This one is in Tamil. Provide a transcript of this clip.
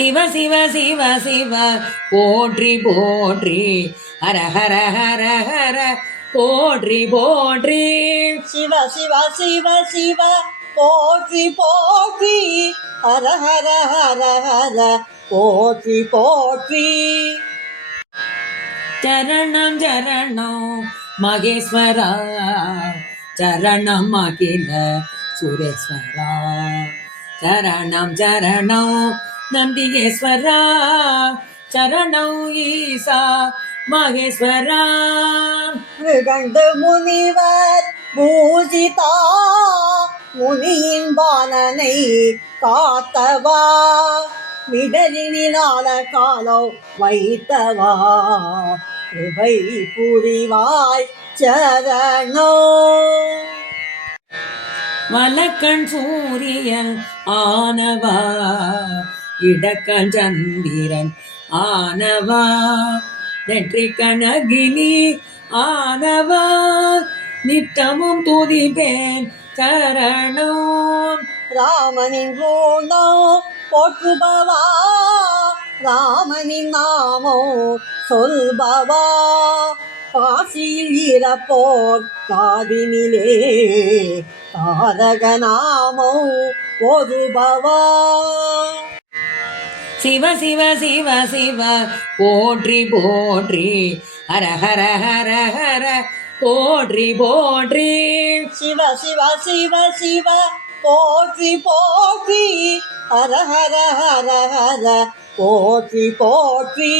சிவ சிவ சிவ சிவ போற்றி போற்றி ஹர ஹர ஹர ஹர போற்றி போற்றி சிவ சிவ சிவ சிவ போற்றி போற்றி ஹர ஹர ஹர ஹர போற்றி போற்றி சரணம் சரணம் மகேஸ்வரா சரணம் அகில சுரேஸ்வரா சரணம் சரணம் நந்திகேஸ்வரா சரணம் ஈசா மகேஸ்வரா மிருகண்டு முனிவர் பூஜிதா முனியின் பாலனை காத்தவா மிடலினால காலம் வைத்தவா கிருபை புரிவாய் சரணோ வலக்கண் சூரியன் ஆனவா இடக்கண் சந்திரன் ஆனவா நெற்றிக்கண் அகினி ஆனவா நித்தமும் துதிப்பேன் சரணம் ராமனின் குணம் போற்றுபவா ராமனின் நாமம் சொல்பவா காசியில் இறப்போர் காதினிலே தாரக நாமம் ஒருபவா சிவ சிவ சிவ சிவ போற்றி போற்றி ஹர ஹர ஹர ஹர போற்றி போற்றி சிவ சிவ சிவ சிவ போற்றி போற்றி ஹர ஹர ஹர ஹர போற்றி போற்றி